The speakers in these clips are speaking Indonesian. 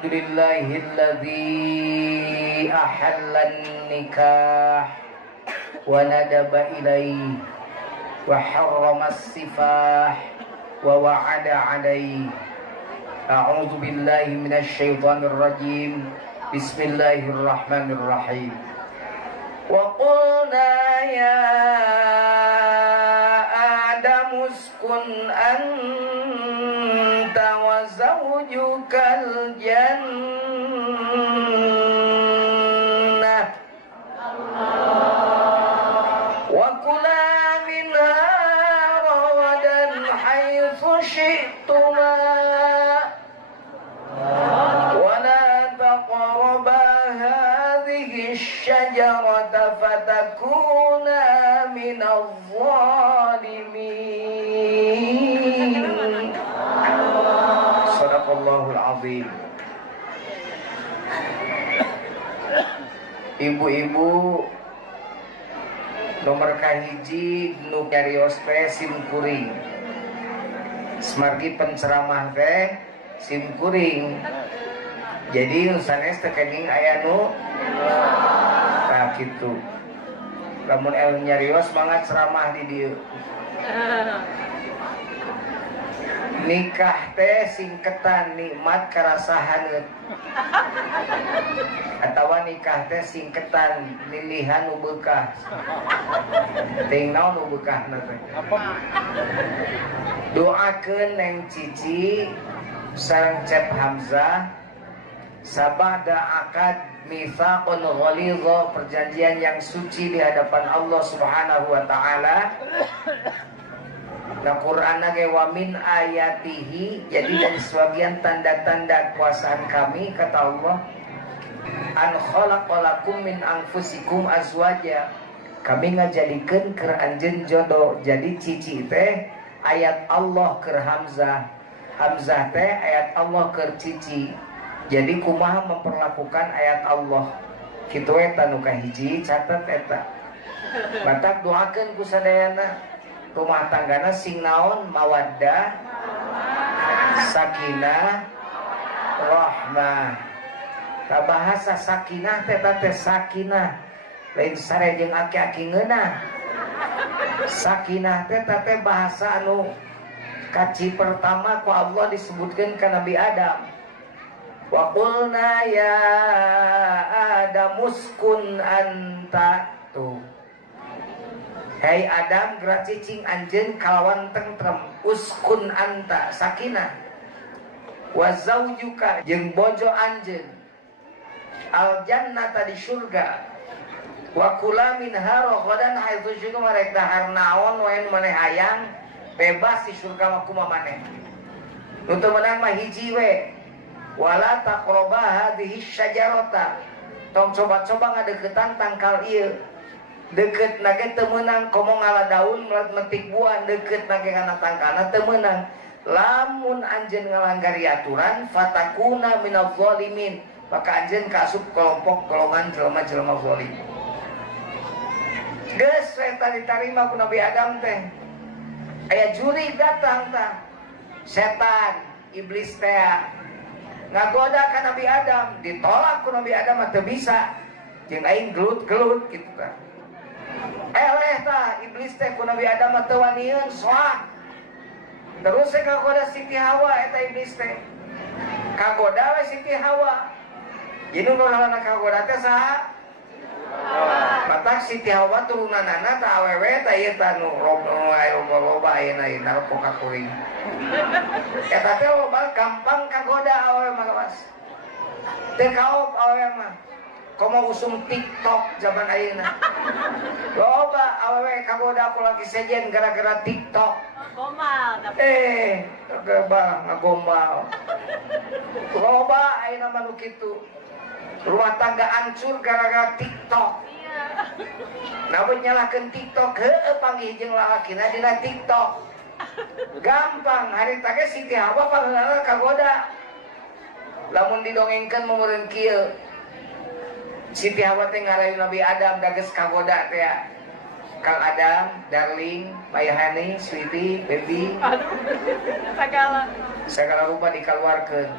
Alhamdulillahilladzi ahallan nikah wa nadaba ilaihi wa harramas sifah wa wa'ada alaihi. A'udzu billahi minasy syaithanir rajim. Bismillahirrahmanirrahim. Wa qulna ya Adam uskun anta wa zawjukal jannah wa kula minha ragadan haitsu syi'tuma wa la taqraba hadhihi asy-syajarata fatakuna minadh dhalimin. Sadaqallahul azim. Ibu-ibu nomor kahiji nu nyarios teh sim kuring. Semargi penceramah teh sim kuring. Jadi sanes teh kenging aya nu tah kitu. Lamun nyarios banget ceramah di dieu. Nikah teh singketan nikmat karasahaneut. Atawa nikah teh singketan lilihan nu beukah. Ting naon nu beukahna teh? Doakeun Neng Cici sareng Cep Hamzah sabada akad mitsaqun ghalidha, perjanjian yang suci di hadapan Allah Subhanahu wa taala. Nah Quran ge wa min ayatihi, jadi dari sebagian tanda-tanda kuasaan kami kata Allah, an khalaqalakum min anfusikum azwaja, kami ngajadikeun keur anjeun jodoh. Jadi cici teh ayat Allah keur Hamzah, Hamzah teh ayat Allah keur cici. Jadi kumaha memperlakukan ayat Allah kitu eta nu kahiji, catet eta. Batak doakeun ku sadayana rumah tanggana sing naon mawaddah, sakinah, rahmah. Ta bahasa sakinah teh teh sakinah lain sare jeung aki-aki ngeunah. Sakinah teh teh bahasa anu kaci pertama ku Allah disebutkeun ka Nabi Adam. Wa qulna ya Adam uskun anta tuh. Hei Adam gerak cicing anjeun kalawan tentrem, uskun anta sakinah wa zawjuka jeung bojo anjeun al jannata di surga wa kula minha ragadan haitsu syi'tum rek dahar naon wae maneh hayang bebas di surga mah kumaha maneh. Nu teu meunang mah hiji we, wala taqraba hadhihi syajarata, tong coba-coba ngadeukeutan tangkal ieu. Deket nage teu meunang komo ngala daun metik buah, deket nage kana tangkana teu meunang. Lamun anjeun ngalanggari aturan fatakuna minadh dhalimin, maka anjeun kaasup kelompok golongan jelema-jelema zalim. Geus eta ditarima ku Nabi Adam teh. Aya juri datang tah. Setan, iblis teh ngagoda ka Nabi Adam, ditolak ku Nabi Adam teu bisa. Jeung aing gelut-gelut kitu tah. Eleh tah iblis teh ku Nabi Adam teu wanieun soak. Terus kagoda Siti Hawa eta iblis teh. Kagoda we Siti Hawa. Jadi nu ngaranna kagoda teh saha? Matak Siti Hawa turunanana tah awewe tah ieu tah nu loba ayeuna ieu narkoba kuring. Eta teh loba gampang kagoda awewe mah lawas. Teu kaop awewe mah. Komo usum TikTok zaman ayeuna. Loba awewe kagoda aku lagi sejen gara-gara TikTok. Gombal. Ngagombal. Loba ayeuna mah nu kitu. Rumah tangga hancur gara-gara TikTok. Iya. Namun nyalakeun TikTok heueuh panggih jeung lalakina dina TikTok. Gampang hari tage Siti Hawa pangeunana kagoda. Lamun didongengkeun meureun kieu. Siti Hawa teh ngarayu Nabi Adam dages kagoda teh ya. Kang Adam, Darling, Mayahani, Sweetie, Baby. Segala rupa dikeluarkeun.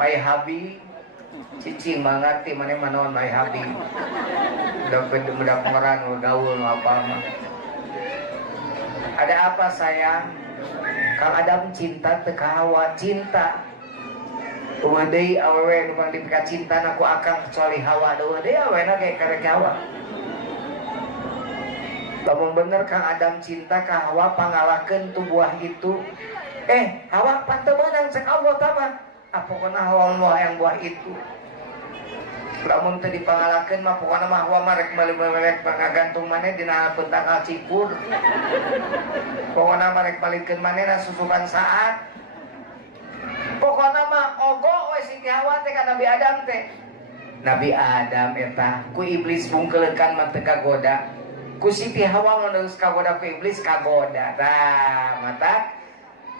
my habi cicing mengerti mana manaon my habi udah pengeran gaul apa mah. Ada apa sayang? Kang Adam cinta teu ka Hawa cinta. Eueuh deui awewe nu pang dipika cinta aku akang kecuali Hawa. Eueuh deui awena ge karek Hawa. Lamun bener Kang Adam cinta ka Hawa pangalahkeun tu buah itu. Hawa panteu meunang cek Allah tama. Pokona Hawa moal yang buah itu. Lamun teu dipangalahkeun mah pokona mah Hawa mah rek meuli-meuli ngagantung maneh dina pentakal cikur. Pokona mah rek balikeun manehna susukan saat. Pokona mah ogo we Siti Hawa teh ka Nabi Adam teh. Nabi Adam eta ku iblis bungkeulekan mah teu kagoda. Ku Siti Hawa mun geus kagoda ku iblis kagoda. Tah, mata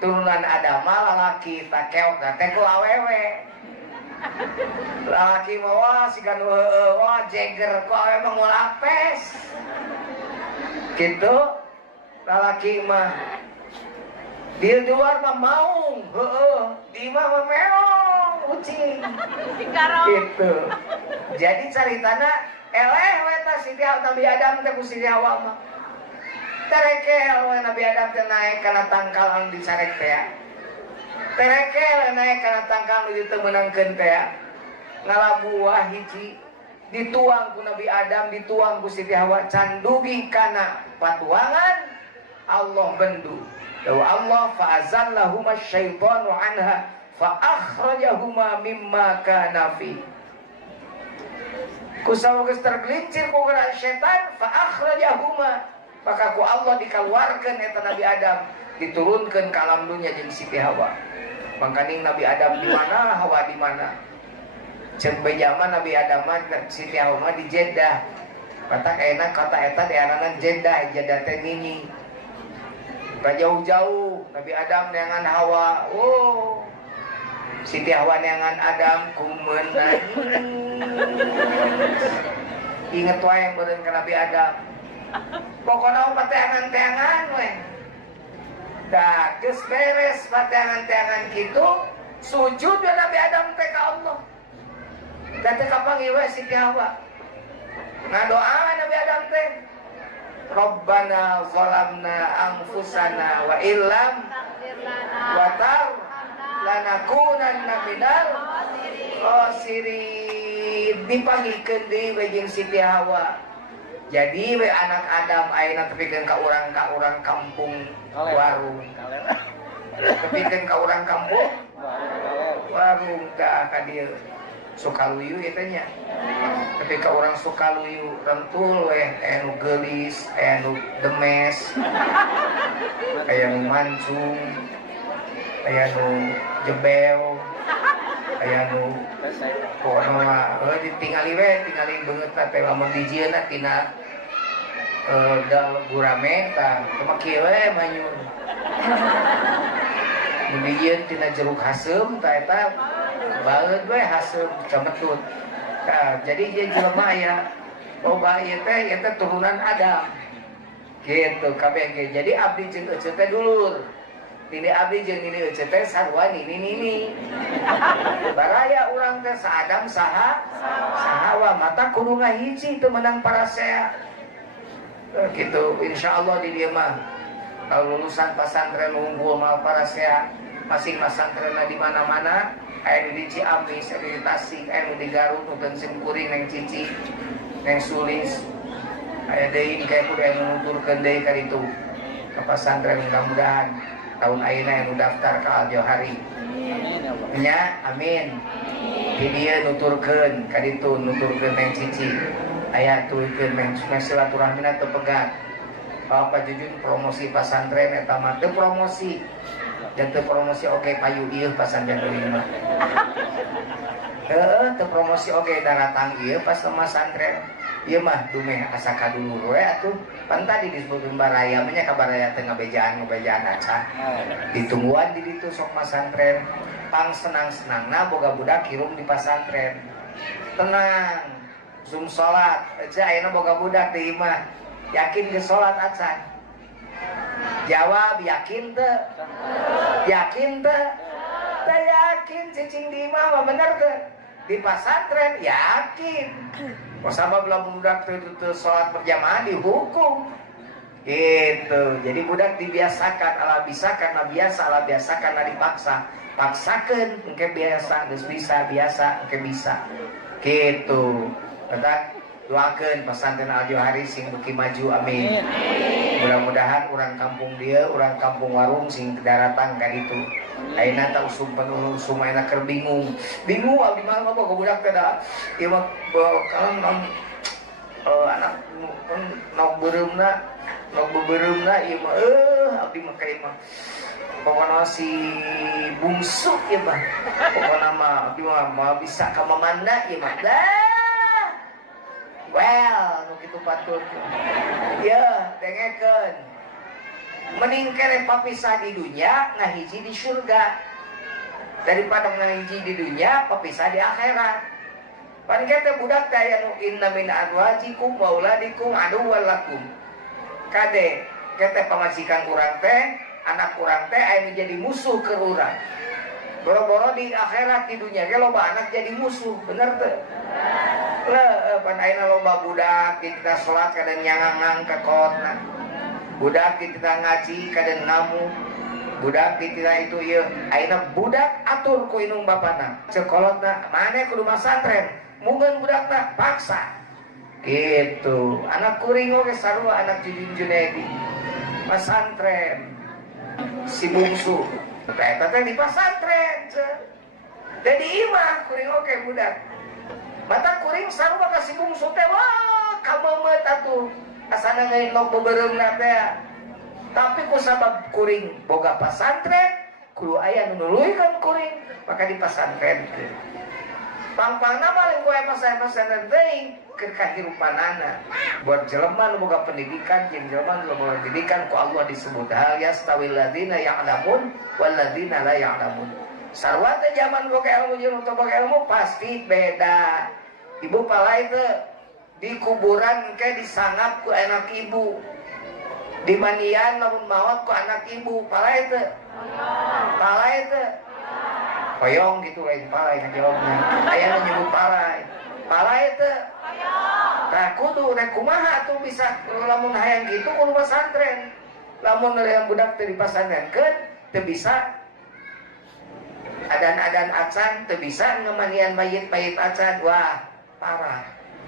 turunan Adam mah lalaki tak keok teh ku awewe. Lalaki mah wah sigan wah Jagger ku awewe mah ngulapes. Gitu lalaki mah di luar mah maung, di mah meong, ucing. Gitu. Jadi caritana eleh we ta Siti Nabi Adam teh ku Siti Hawa mah. Terekel we Nabi Adam teh naik kana tangkal anu dicarek teh. Terekel naik kana tangkal anu teu meunangkeun teh. Ngalabuah hiji dituang ku Nabi Adam, dituang ku Siti Hawa can dugi kana patuangan Allah bendu. Dawa Allah fa'azallahuma syaitanu anha fa'akhrajahuma mimma kana fi. Kusawa geus tergelincir ku gerak setan fa'akhrajahuma maka ku Allah dikeluarkeun eta Nabi Adam diturunkeun ka alam dunya jeung Siti Hawa. Mangkaning Nabi Adam di mana Hawa di mana. Ceuk bejaman Nabi Adam mah Siti Hawa mah di Jeddah. Patak enak kata eta diaranan Jeddah, Jeddah teh nini. Jauh-jauh Nabi Adam neangan Hawa. Oh, Siti Hawa neangan Adam kumeunang. Inget wae yang beureun ka Nabi Adam. Pokona pateangan-teangan we. Da geus beres pateangan-teangan kitu, sujud we Nabi Adam teh ka Allah. Da teh kapanggih we Siti Hawa. Ngadoa Nabi Adam teh. Rabbana zalamna anfusana wa illam wa tar lanakunanna minal khasirin. Dipanggihkeun deui we jeung Siti Hawa. Jadi we anak Adam ayeuna tepikeun ka urang kampung warung. Tepikeun ka urang kampung warung tah ka dieu. Sukaluyu eta nya. Ketika orang Sukaluyu rentul we anu geulis, anu demes, aya nu mancung, aya nu jebel, aya nu pokona mah ditingali beungeut teh lamun dijieuna tina dal gurame tah cuma kieu we manyun. Mun dijieun tina jeruk haseum tah eta baeud we haseum cametut. Nah, jadi dia jelema aya loba ieu teh turunan Adam. Gitu kabeh ge. Jadi abdi jeung eceuk teh dulur. Nini abdi jeung nini eceuk teh sarua nini. Baraya urang teh sa Adam saha Hawa mata kudu ngahiji teu meunang parasea. Gitu insyaallah di dieu mah lulusan pesantren unggul mal parasea masing pesantrenna di mana-mana. Aya di Ciamis, aya di Tasik, aya di Garut, dan Simkuring, neng Cici, neng Sulis. Aya deui kayak kudu aya nuturkeun deui ka ditu. Ka pesantren mudah-mudahan tahun ayeuna anu daftar ka Al Johari. Nya, amin. Di dieu nuturkeun ka ditu, nuturkeun neng Cici. Aya tulikeun neng silaturahmina teu pegat. Bapak Jujun promosi pesantren eta mah teu promosi. Jangan promosi oke payu ieu pasantren lima. Teu promosi oke daratang ieu pas pesantren. Ieu mah dumeh asa kadulur we atuh. Pan tadi disebutkeun baraya mah nya ka baraya teu ngabejaan acan. Ditungguan di ditu sok pesantren. Pang senang-senangna boga budak kirum di pesantren. Tenang. Zoom salat. Aja ayeuna boga budak di imah. Yakin ge salat acan. Jawab yakin teu? Yakin teu? Saya yakin cicing di imam bener tuh. Di pesantren yakin. Sama belum budak tuh sholat berjamaah dihukum. Gitu. Jadi budak dibiasakan, ala bisa karena biasa, ala biasa karena dipaksa. Paksakan, mungkin biasa, terus bisa biasa, mungkin bisa. Gitu. Kita doakan pesantren Al-Johari sing beki maju, amin. Mudah-mudahan orang kampung dia, orang kampung warung sing kedaratan ka ditu. Ayeuna ta usum penuh usum ayeuna keur bingung abdi mah apa ka budak teh da. Ieu mah kalau anak nok beureumna ieu mah abdi mah ka ieu mah. Pokoknya si bungsu ieu mah. Pokoknya mah abdi mah bisa ka mamanda ieu mah. Well, nu kitu patut. Ya, dengekeun. Mending kene papisah di dunia, ngahiji di surga. Daripada ngahiji di dunia, papisah di akhirat. Pan kete budak teh anu inna min azwajikum wa auladikum aduwwal lakum. Kade kete pamajikan urang teh, anak urang teh aya jadi musuh ke urang. Boro-boro di akhirat di dunia ge loba anak jadi musuh, bener teu? Panaina loba budak kita sholat kadang nyangang ke kotna, budak kita ngaji kadang ngamu, budak kita itu ya aina budak atur ku inung bapana sekolotna mana kudu pesantren mungkin budakna paksa gitu. Anak kuring oge sarua anak Jujun Junedi pesantren si bungsu eta teh di pesantren jadi imah kuring oge budak mata kuring sarua kasih bungsu teh wah kamemet atuh asana ngeunok bebereumna teh. Tapi ku sabab kuring boga pesantren kudu aya nu nuluykeun kuring maka di pesantren teh. Pang-pangna mah lain ku aya pesantren teuing keur kahirupanana. Buat jelema nu boga pendidikan jeung jelema nu boga pendidikan ku Allah disebut hal yastawil ladzina ya'lamun wal ladzina la ya'lamun. Sarua teh zaman boga ilmu jeung nu boga ilmu pasti beda. Ibu palai teh di kuburan ke disangap ku anak ibu, di mandian lamun maot ku anak ibu, palai teh koyong gitu lain palai ngajawabna aya nu nyebut palai teh tah kudu rek kumaha tuh bisa lamun hayang gitu kudu pesantren lamun yang budak teh di pesantrenkeun teu bisa adan-adan acan teu bisa ngemandian mayit acan wah parah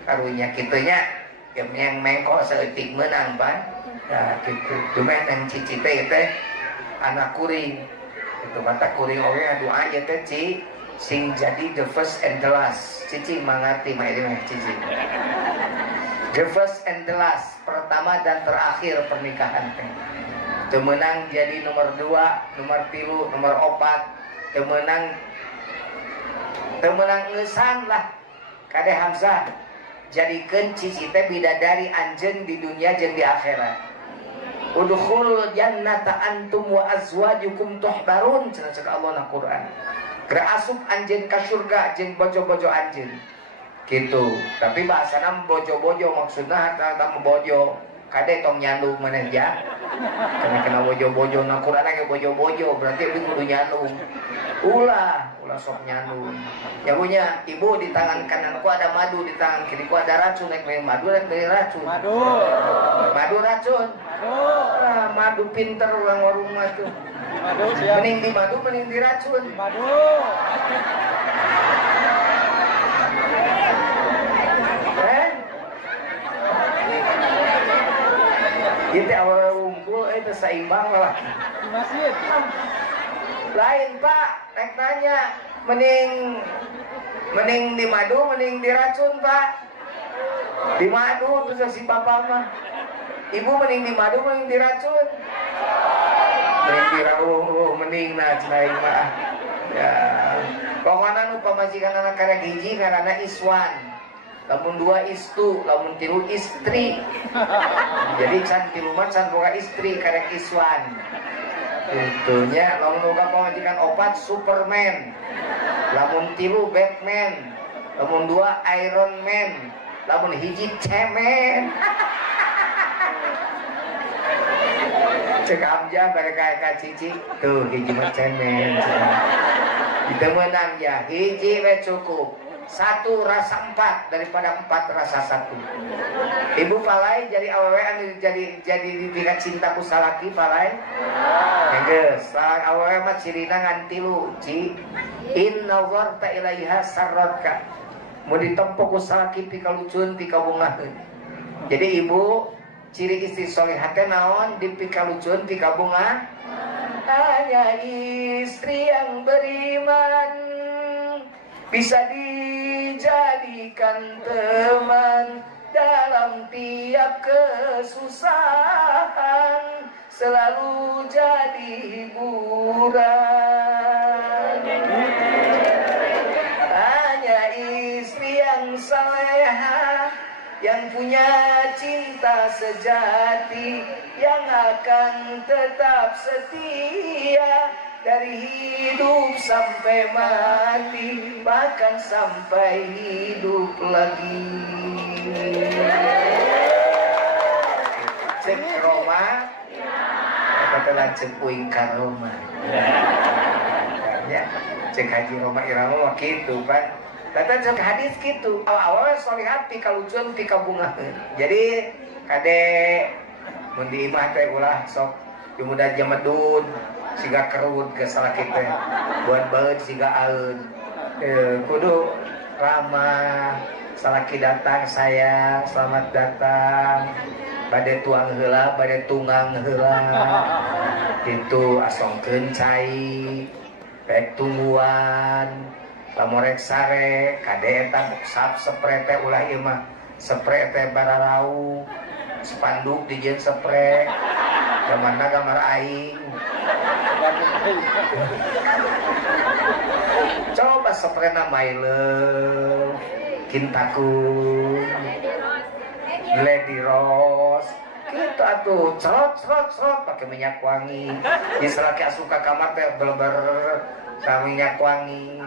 karunya kitunya yang mengko saeutik meunang pan nah kitu cuman yang cici teh anak kuring itu mata kuring oge doa ieu teh ci sing jadi the first and the last cici mangarti mah ieu cici the first and the last pertama dan terakhir pernikahan teh teu meunang jadi nomor 2 nomor 3 nomor 4 teu meunang ngeusan lah kade Hamzah jadikeun cici teh bidadari anjeun di dunia jeung di akhirat. Udkhulul jannata antum wa azwajukum tuhbarun cenah Allah na Quran. Geura asup anjeun ka surga jeung bojo-bojo anjeun. Kitu. Tapi bahasana bojo-bojo maksudna eta bojo kade tong nyandung maneh ja. Kena bojo-bojo na Quran ge bojo-bojo berarti kudu nyandung. Ulah sok nyandung. Ya punya ibu di tangan kananku ada madu, di tangan kiriku ada racun. Naik beli madu, naik beli racun. Madu racun. Madu pinter ulang warung madu. Mending di madu, mending di racun. Itu awal unggul itu seimbang lah. Masjid. Lain Pak, naik tanya mending di madu, mending di racun Pak. Di madu terus si papa mah. Ibu mending di madu, mending di racun. Mending di racun, mending nah cenah mah. Ya, pokona nu pamajikan anak karek hiji ngaranna Iswan. Lamun 2 istu, lamun 3 istri. Jadi can 3 mah can boga istri karek Iswan. Itunya lamun boga pamajikan 4 Superman. Lamun 3 Batman. Lamun 2 Iron Man. Lamun hiji cemen. Cek amja bareng ka cici tuh hiji mah cemen. Kita menang ya, hiji we cukup. 1 rasa 4 daripada 4 rasa 1. Ibu palai jadi awewe jadi tingkat cinta ku salaki palai. Geus, awewe mah cirina ngan 3, Ci. In nazarta ilaiha sarratka. Mau ditempo ku salaki pikalucun pikabungaheun. Jadi ibu ciri istri solihah teh naon? Dipikalucun pikabunga. Hanya istri yang beriman bisa dijadikan teman dalam tiap kesusahan, selalu jadi hiburan. Hanya istri yang salehah, yang punya cinta sejati, yang akan tetap setia dari hidup sampai mati, bahkan sampai hidup lagi. Cek Roma, kata lancet puing karoma. Ya, cek Haji Roma Irama gitu kan. Tata cek hadis gitu. Awal-awal solihat pika lucuan pika bunga. Jadi kade mundi imah teh ulah sok muda jamedun siga kerut ke salah kita buat baut siga aun kudu ramah salaki datang saya selamat datang bade tuang heula bade tunggang heula gitu asongkeun cai rek tungguan lamorek sare kade eta sap spray teh ulah ieu mah spray teh bararau spanduk dijieun spray gambarna gambar aing. Coba seprena my love, Kintaku, Lady Rose, gitu atuh, cerot pakai minyak wangi. Diselaki asuka kamar teh beler sama minyak wangi.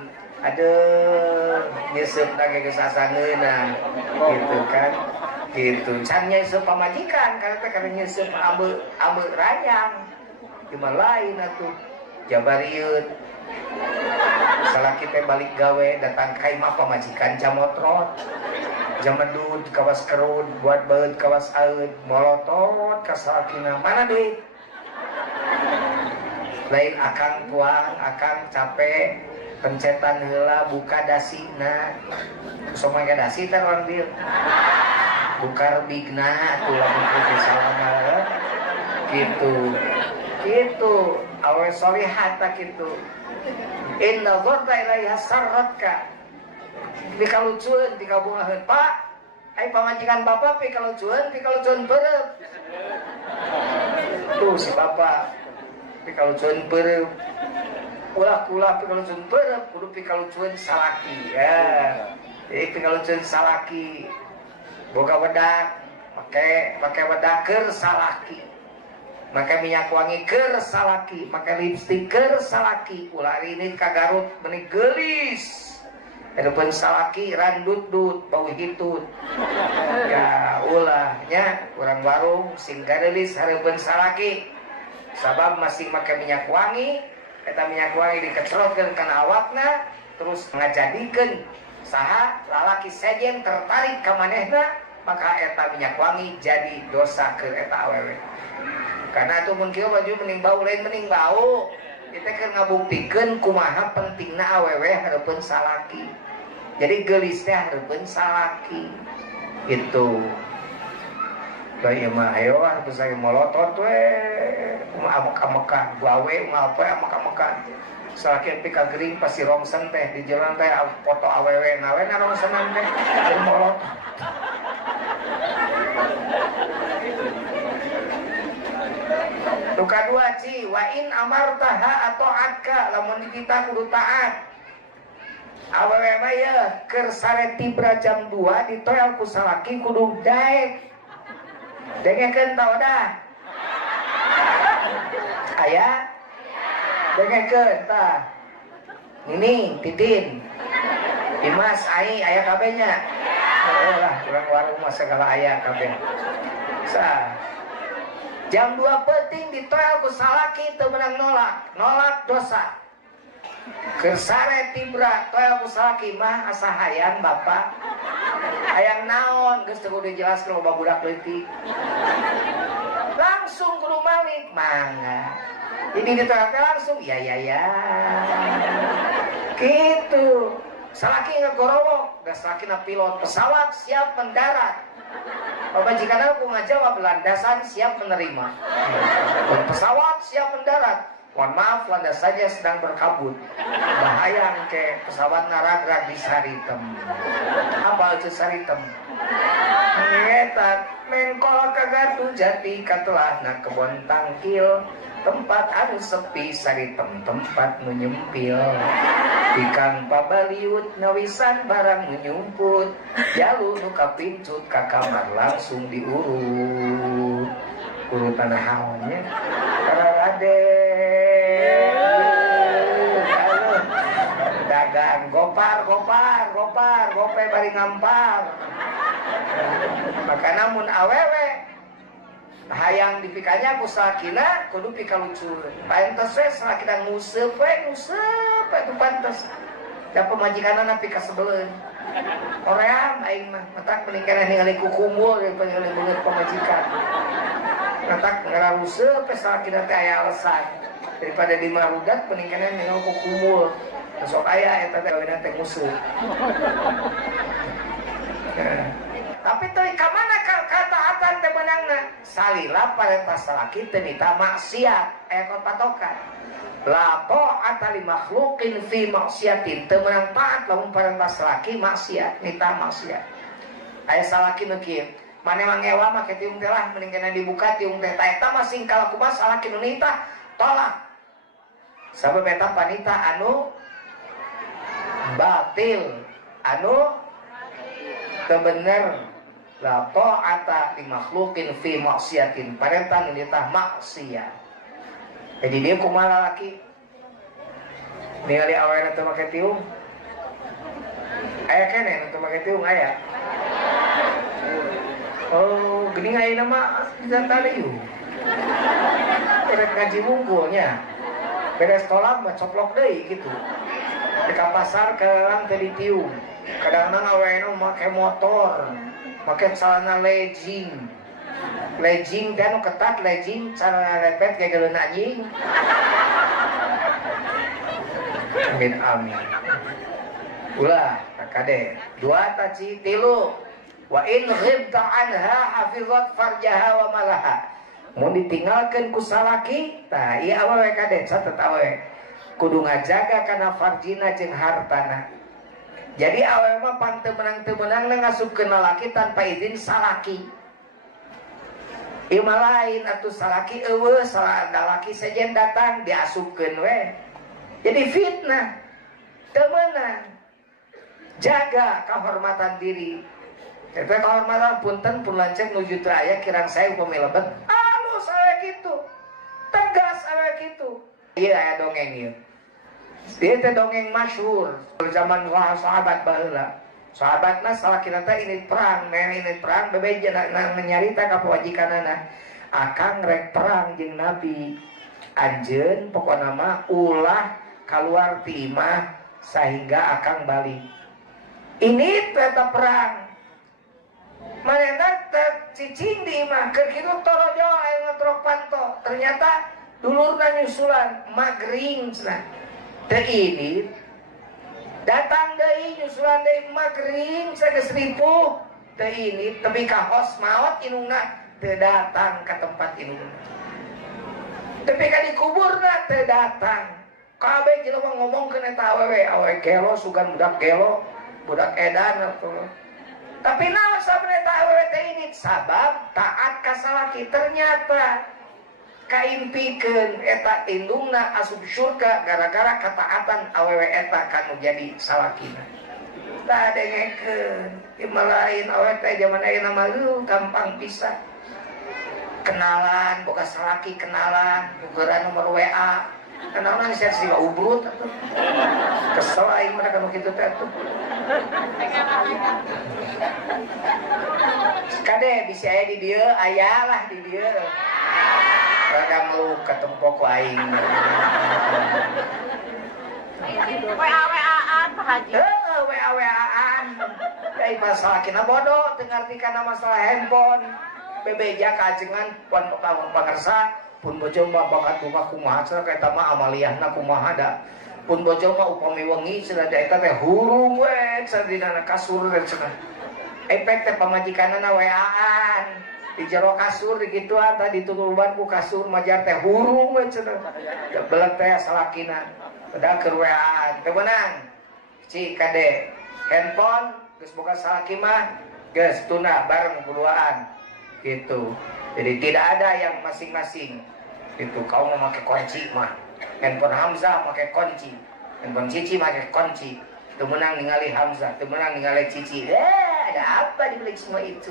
Aduh, nyesep lagi kesasangeuna, gitu kan. Gitu, can nyesep pamajikan, karena nyesep abe rayang. Cuma lain atuh jabariut salah kita balik gawe datang ka imah pamajikan jamotrot jamedud kawas kerud buat beut kawas aeud molotot ka salakina mana duit lain akang tuang akang capek pencetan heula buka dasina sok mangga dasi teh orang dieu bukar bigna atuh lamun putih salama gitu awe solihata gitu inna dharta ilaiha sarratka pikalucueun pikabungaheun pak ai pamajikan bapak pikalucueun beureup tuh si bapak pikalucueun beureup ulah pikalucueun beureup kudu pikalucueun salaki ya jadi pikalucueun salaki boga wedak make wedak keur salaki maka minyak wangi keur salaki, maka lipstik keur salaki, ulah rinit ka Garut meuni geulis. Hareupun salaki randut-dut bau hitut. Ya ulahnya urang warung sing gadeulis hareupun salaki. Sabab masih make minyak wangi, eta minyak wangi dikecrotkeun kana awakna terus ngajadikeun saha lalaki sejen tertarik ka manehna, maka eta minyak wangi jadi dosa keur eta awewe. Karena itu mungkin baju mending bau lain mending bau kita kan ngabuktikeun kumaha pentingna awewe hareupeun salaki jadi gelisnya hareupeun salaki itu bae mah ayo hareupeun saya molotot we kumaha ameka gawe ngapa ameka salaki pika gering pasti rongsen teh di jalan teh foto awewe ngawen rongsenan teh molotot Luka dua ci wa in amartaha atau akka lamun kita kudu taat awewe mah ye keur sare tibra jam 2 ditoel ku salaki kudu daek dengekeun tah dah aya dengekeun tah ini titin Dimas ai aya kabehnya lah urang warung mah segala aya kabeh sa jam 2 penting ditoel ku salaki teu menang nolak dosa Kesare tibra toy aku salaki mah asa hayang bapak. Hayang naon geus teu kudu dijelaskeun loba budak leutik. Langsung kudu malik mangga. Ini ditolak langsung ya. Gitu. Salaki ngegorowok, gas salaki na pilot pesawat siap mendarat. Pamajikan aku ngajawab landasan siap menerima. Pesawat siap mendarat. Mohon maaf, landasannya sedang berkabut. Bahaya ke pesawat naragrag di Saritem. Apa itu Saritem? Ngetan mengkol kagatu jati katelah na kebon tangkil. Tempat anu sepi Saritem tempat menyempil. Ikan pabaliut nawisan barang menyumput. Jalu nuka pincut ka kamar langsung diurut. Urutan haonnya. Karang ade. Dagang gopar gope bari ngampar. Maka namun awewe hayang dipikanya ku salakina kudu pikalucur. Pantes we salakina nguseup itu pantes. Da pemajikanana pika sebeleun. Oream aing mah matak meningkana ningali ku kumbul ningali beungeut pamajikan. Matak ngaruseup salakina teh aya alasan. Daripada di marudat peningkana ningali ku kumbul. Sok aya eta teh gawena teh nguseup. Tapi teu ka mana kataatan teh menangna? Salila parenta salaki teu nita maksiat, aya patokan. La ta'ata li makhluqin fi maksiatin, teu meunang taat lamun parenta salaki maksiat, nita maksiat. Aya salaki nu kieu, mane mangewa mah ke tiung teh lah mending kana dibuka tiung teh ta eta mah sing kalaku mah salaki nu nita tolak. Sabab eta panita anu batil, anu teu bener. La ta'ata li makhluqin fi maksiatin, parenta nu ditah maksiat. Jadi dia kumaha lalaki ningali awena teu make tiung. Aya keneh nu teu make tiung aya. Oh, geuning ayeuna mah ditantali yeuh. Terus ngaji wungkulnya. Beres tolak mah coplok deui kitu. Ka pasar kadang teu ditiung. Kadang-kadang awena make motor. Make celana legging teh anu ketat legging celana lepet kayak geuleun anjing. Amin. Ulah kade 2 taci 3 wa in ghibta anha hafizat farjaha wa malaha. Mun ditinggalkeun ku salaki tah ieu awewe kade catet awewe kudu ngajaga kana farjina jeung hartana. Jadi awewe mah pan teu menang ngasupkeun lalaki tanpa izin salaki. Ieu mah lain atuh salaki eueuh lalaki sejen datang diasupkeun we. Jadi fitnah. Teu meunang. Jaga kehormatan diri. Eta kehormatan punten pun lanceuk nuju teu aya kirang saya upami lebet. Alus awe kitu. Tegas awe kitu. Ieu aya dongeng ieu. Dia teh dongeng masyhur zaman sahabat baheula. Sahabatna salakina teh ini perang bebeja nyarita ka pawajikanana. Akang rek perang jeung Nabi. Anjeun pokona mah ulah kaluar ti imah sehingga akang balik. Ini teh perang. Manehna teh cicing di imah keur kitu torojo aya ngotrok panto. Ternyata dulurna nyusulan magring cenah. Teh ini datang deui nyusulan deui magring sageus ripuh teh ini tepi ka hos maot inungna teu datang ka tempat inungna. Tepi ka dikuburna teu datang. Kabeh jelema ngomongkeun eta awewe gelo sugan budak gelo, budak edan atuh. Tapi naon sabaraha eta awewe teh ini sabab taat ka salaki ternyata kaimpikeun eta indungna asup surga gara-gara ketaatan awewe eta kanu jadi salakina. Tah dengekeun ieu lain awewe teh zaman ayeuna mah gampang pisan. Kenalan boga salaki kenalan nukeran nomor WA. Kenalan geus si ubrut atuh. Kesel aing mah kanu kitu teh atuh. Kade bisa aya di dieu, aya lah di dieu. Rada meluk ketempok ku aing. WA-WA-an Pak Haji. WA-WA-an. Dari masalah kina bodoh, dengartikan masalah handphone. Bebeja kajengan pun pangarsa pun bojo mah bakat buka kumaha cenah eta mah amaliyahna kumaha da. Pun bojo mah upami wengi cenah da eta teh hurung we cenah dina kasur cenah. Efek teh pamajikanana WA-an. Di jero kasur di gituan tadi tutuban ku kasur majar teh hurung we cenah. Belet teh salakina. Padahal keur WA-an teu meunang. Ci kade handphone geus boga salaki mah geus tuna bareng keluaan gitu. Jadi tidak ada yang masing-masing itu. Kau mau pakai kunci mah handphone Hamzah pakai kunci, handphone Cici pakai kunci. Teu meunang ningali Hamzah, teu meunang ningali Cici. Ada apa di balik semua itu?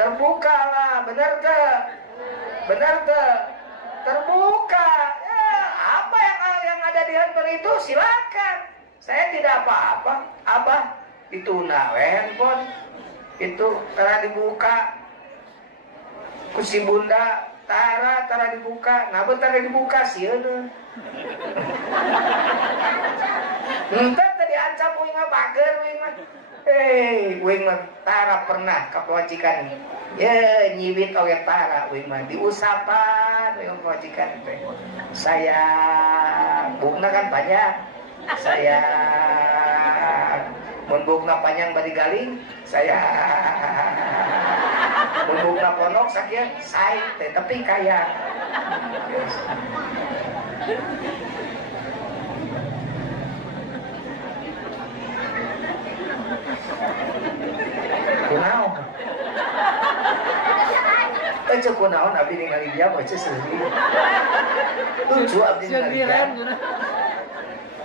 Terbuka lah, benar teh? Benar teh? Terbuka. Ya, apa yang ada di handphone itu silakan. Saya tidak apa-apa. Apa? Dituna we handphone itu tara dibuka ku si bunda tara dibuka nah tara dibuka sieun entah tadi ancam uing mah pager uing mah uing mah tara pernah kapawajikan ye nyiwit oge tara uing mah diusapan uing kapawajikan teh saya bukna kan panjang saya membukna panjang bari galing saya membukna ponok sakieu sae teh tapi kaya kunaon cek kunaon abdi ningali dia mah cek seueur lucu abdi ningali dia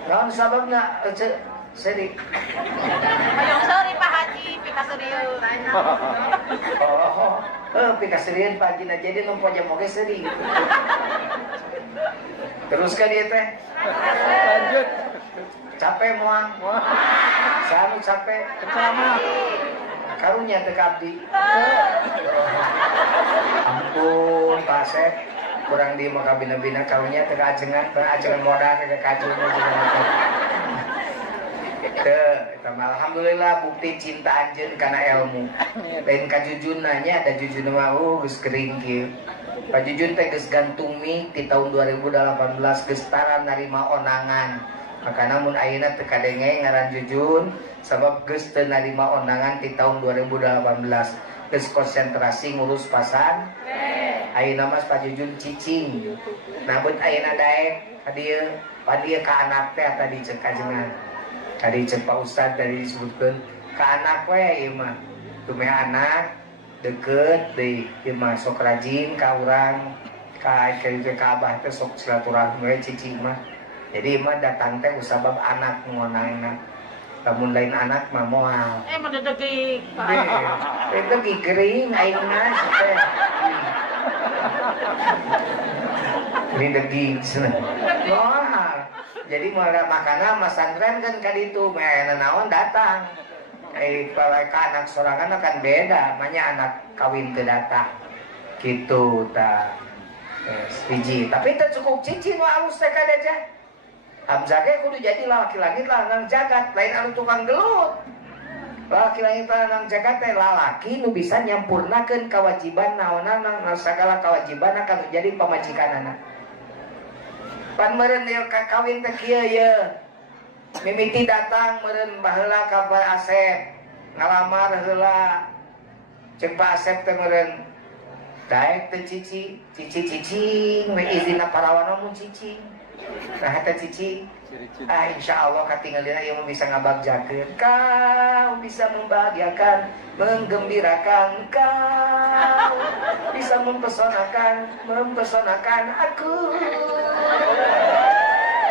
naon sababna cek sedih. Mayong sorry Pak Haji, pika serius. Pika serius Pak Haji, jadi nu poja moge sedih. Teruskan dia teh. Lanjut. Capek moang. Sanu capek. Sama. Karunya teh kabdi. Ampun Pak Asep, kurang di maka bina-bina karunya teh ajengan modal ke kajuna juga. Alhamdulillah bukti cinta anjeun kana ilmu. Lain ka jujunanya ada jujun mah geus kering kieu. Pak Jujun teh geus gantung mie di tahun 2018 geus tara narima onangan. Maka namun ayeuna teu kadenge ngaran Jujun sabab geus teu narima onangan di tahun 2018. Geus konsentrasi ngurus pasan. Ayeuna mas Pak Jujun cicing. Nah beut ayeuna daek ka dieu ka anak teh tadi ceuk kajengan. Tadi cek Pak Ustad tadi disebutkan ke anak we ieu mah tuh anak deket deh ieu mah sok rajin ka urang ka abah teh sok silaturahmi we cici mah jadi mah datang teh usabab anak ngonangna lamun lain anak mah moal Madedegig itu gigering aing mah teh ini deging moal. Jadi makana Mas Sandran kan kaditu mena naon datang. Kalau anak sorangan kan beda, namanya anak kawin teu datang. Gitu ta. Hiji, tapi teu cukup cici nu alus teh kadaja. Hamzah ge kudu jadi lalaki langit lanang jagat, lain anu tukang gelut. Lalaki langit lanang jagat teh lalaki nu bisa nyampurnakeun kewajiban naonan sagala kewajiban kanu jadi pamajikanana. Pan meureun ieu kawin teh kieu ye. Mimiti datang meureun baheula ka Pak Asep. Ngalamar heula. Ceuk Pak Asep teh meureun daek teh cici, cicing we izina parawana mun cicing. Nah eta cicing insyaallah katingalina ieu bisa ngabagjakeun. Kau bisa membahagiakan, menggembirakan kau. Bisa mempesonakan aku.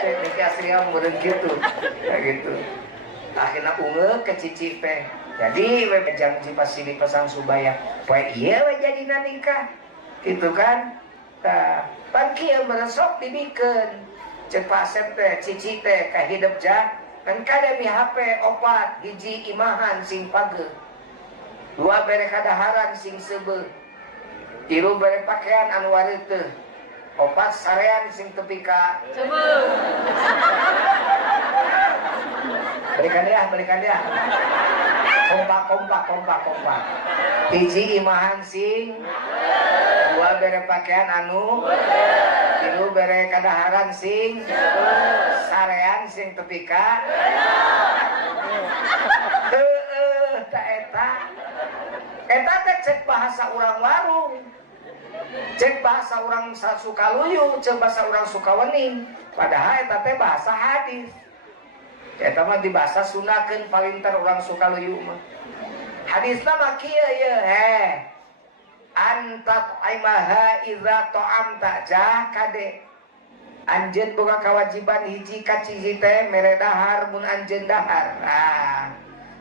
Cek aslinya meureun gitu. Kayak gitu. Akhirnya ungeuk ke cici teh. Jadi we janji pasili pasang subaya. Poe ieu we jadina nikah. Gitu kan? Tah, pan kieu meresok dibikeun. Cek Pak Asep teh cici teh ka hidup jah. Kan kada mi HP opat hiji imahan sing pageuh. Dua bere kadaharan sing seubeuh. Tilu bere pakaian anu wareuteuh. opat sarean sing tepika Coba. berikan dia kompak hiji imahan sing dua bere pakaian anu tilu bere kadaharan sing sarean sing tepika tak eta teh cek bahasa urang warung cek bahasa orang Sukaluyu, cek bahasa orang Sukawening. Padahal eta teh bahasa hadis. Eta mah dibahasa sunakeun palintar orang Sukaluyu mah. Hadisna mah kieu ye antat aimaha idza ta'amta jah kade. Anjeun boga kewajiban hiji ka ciji teh mere dahar mun anjeun dahar. Nah,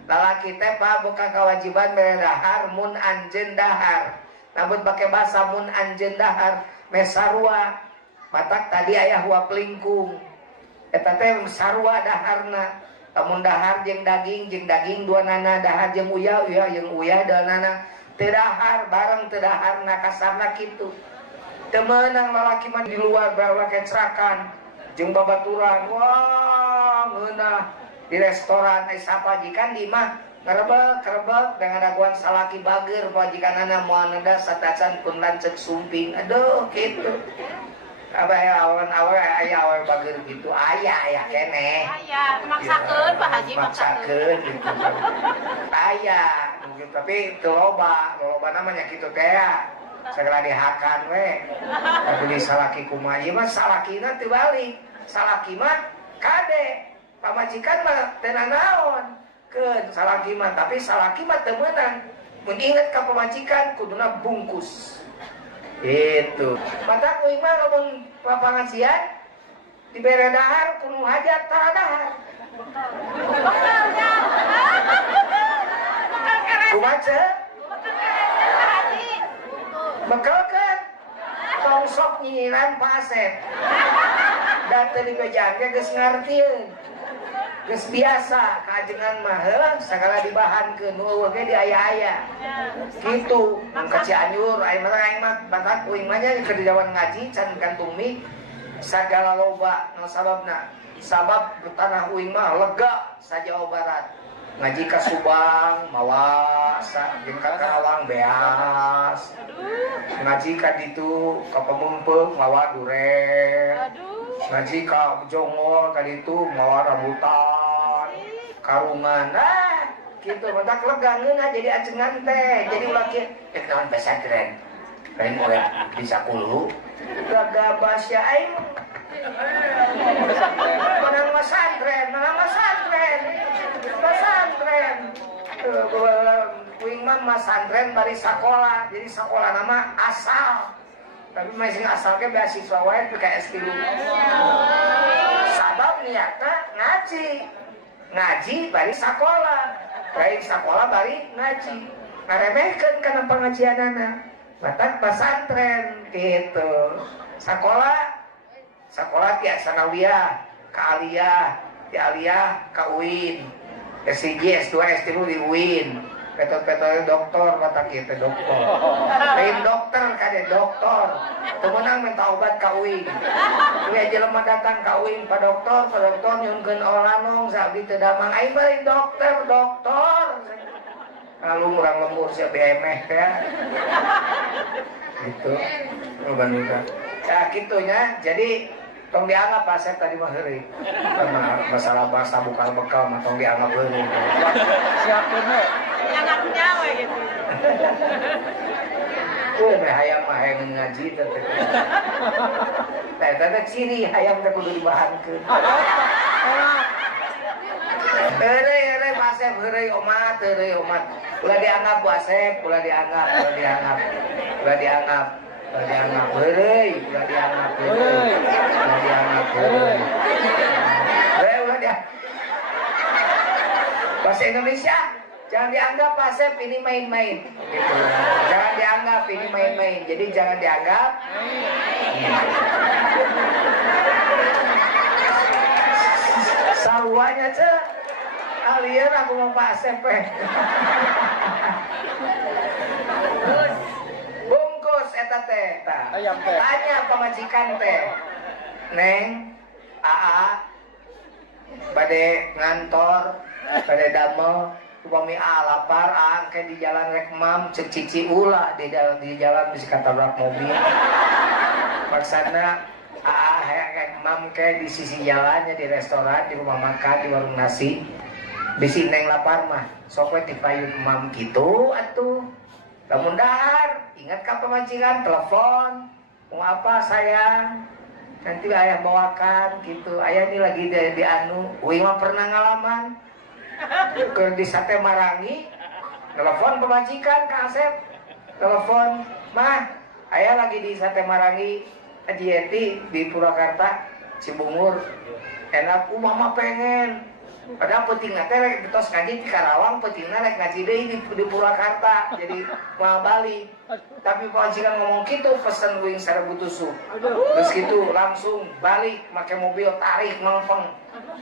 lalaki teh boga kewajiban mere dahar mun anjeun dahar. Namun pakai bahasa mun anjeun dahar mesarua matak tadi aya hua pelingkung eta teh sarua daharna lamun dahar jeung daging dua nana dahar jeung uyah jeung uyah dua nana teu dahar bareng teu daharna kasarna kitu teu meunang lalaki mah di luar bawa kecerakan jeung babaturan wah ngeunah di restoran sapajikan di mah kerebek dengan daguan salaki bager pajikanana moal neda satacan kun lancek sumping aduh gitu apa ya awan-awan aya bager gitu aya keneh Aya, maksakeun Pak Haji maksakeun gitu aya gitu tapi teu loba namanya kitu teh segala dihakan we tapi di salaki kumaha ieu mah salakina teu balik salaki mah kade pamajikan mah teu naon ke salaki mah tapi salaki mah teu meunang mun inget ka pamajikan kuduna bungkus itu matak uing mah lamun papangajian dibere dahar kudu hajat tara dahar kumaha bekelkeun tong sok nyinyiran pasep da teu dibejangke geus ngartieun geus biasa kajengan mah sagala dibahankeun nu eueuh ge di aya-aya kitu mun ka Cianjur aing mah batak uing mah nya keur di jawan ngaji can kantung mie sagala loba nu sabab tanah uing mah lega sa Jawa Barat ngaji ka Subang mawa jeung ka Karawang beas ngaji ka ditu ka Pameupeuk mawa duren ngaji ka Jonggol ka ditu mawa rambutan karungan gitu mentak lega ngeunah jadi acengan teh jadi ulah kieu naon pesantren kain mulai bisa kulu lega basya aing menang pesantren kuing mah pesantren bari sakola jadi sakola nama asal tapi masing asal ke beasiswa wae PKS tilu sabab niatna ngaji bari sakola baik sakola bari ngaji ngaremehkeun kana pangajianana matak pesantren gitu sakola ti sanawiyah ka aliyah ti aliyah ka UIN S1 S2 S3 di UIN petot-petot doktor matak kieu teh doktor lain dokter kade doktor teu meunang minta obat ka UIN we jelema datang ka UIN pa doktor nyunkeun olanong sabdi teu damang aing bari dokter lalu urang lembur sia BMH teh gitu bandingkan ya kitunya jadi tong dianggap pasep tadi mah heureuy karena masalah bahasa bukal bekal mah tong dianggap heureuy siapkeun we Anaknya we gitu. Hayam mah hayang ngaji teh. Teh ciri hayam teh kudu dibahankeun. Heureuy pasep heureuy omat. Ulah dianggap pasep, ulah dianggap. Heureuy, ulah dianggap heureuy. Bahasa Indonesia jangan dianggap pasep ini main-main gitu. Jangan dianggap ini main-main. Jadi jangan dianggap saruanya ce alieun aku mau pasep bungkus eta teh tah Ayam teh. Tanya pamajikan teh. Neng, Aa, bade ngantor, bade damel, upami lapar, kayak di jalan rek mam, cek cici ulah di jalan bisa katabrak mobil. Maksudnya kayak mam kayak di sisi jalannya di restoran, di rumah makan, di warung nasi. Bisi neng lapar mah, sok we dipayun mam gitu atuh. Lamun dahar, ingat ka pamajikan, telepon, mau apa sayang? Nanti ayah bawakan gitu. Ayah ini lagi di anu, uing mah pernah ngalaman. Ke di Sate Marangi, telepon pemajikan Kang Asep, telepon, mah, ayah lagi di Sate Marangi, Haji Eti di Purwakarta, Cibungur, enak, mama pengen. Padahal penting nanti rek betos ngaji di Karawang, pentingnya rek ngaji deh di Purwakarta, jadi mau balik. Tapi pemajikan ngomong gitu, pesen wing secara butuh sup. Terus gitu langsung balik, pakai mobil tarik ngempeng,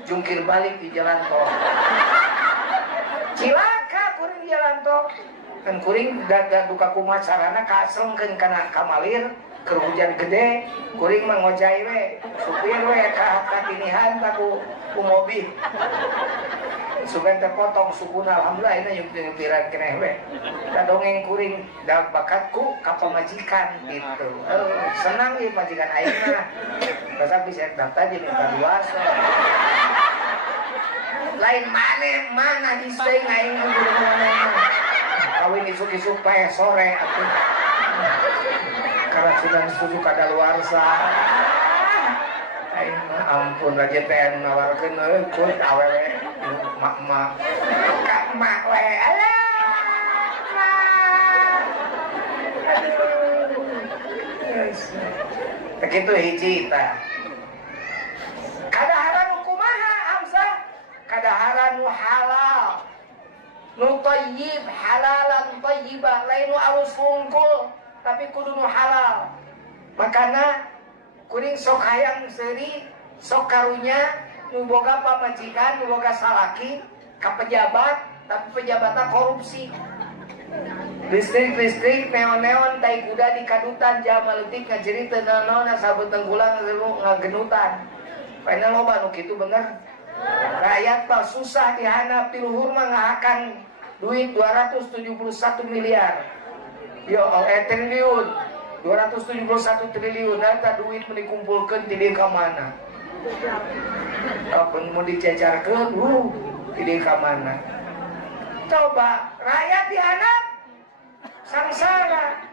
jungkir balik di jalan tol. Cilaka kuring di jalan tol. Kan kuring dan duka kumaha carana kaselengkeun kana kamalir. Keur hujan gede, kuring mah ngojai we, supir we ka katinihan ku mobil. Sugan teh potong sukuna alhamdulillah ini nyupiran keneh we. Da dongeng kuring da bakatku ka pamajikan gitu. Senang ieu majikan ayeuna. Basa bisa daftar jadi kaduas. Lain mana diseuing aing kudu mana. Kawin isuk-isuk pae sore atuh. Karena sudah setuju kada luar sah. Ampun aja teh nawarkeun kun awewe mak kak mak we alah. Begitu hiji tah. Kadaharan kumaha Hamzah? Kadaharan halal. Nu thayyib halalan thayyiba lain nu alus wungkul. Tapi kudu nu halal. Makana kuring sok hayang seuri, sok karunya nu boga pamajikan, nu boga salaki ka pejabat, tapi pejabatna korupsi. Listrik, neon-neon, tai kuda di kadutan, jama leutik ngajerit teu naon sabeu tenggulang ngagenutan. Paina loba nu kitu bener. Rakyat mah susah dihanap di luhur mah ngahakan duit 271 miliar. Yo, triliun, 271 triliun, nanti duit mau dikumpulkan di dia mana? Apa mau dijajarkan? Di dia mana? Coba, rakyat dihanap, sangsara.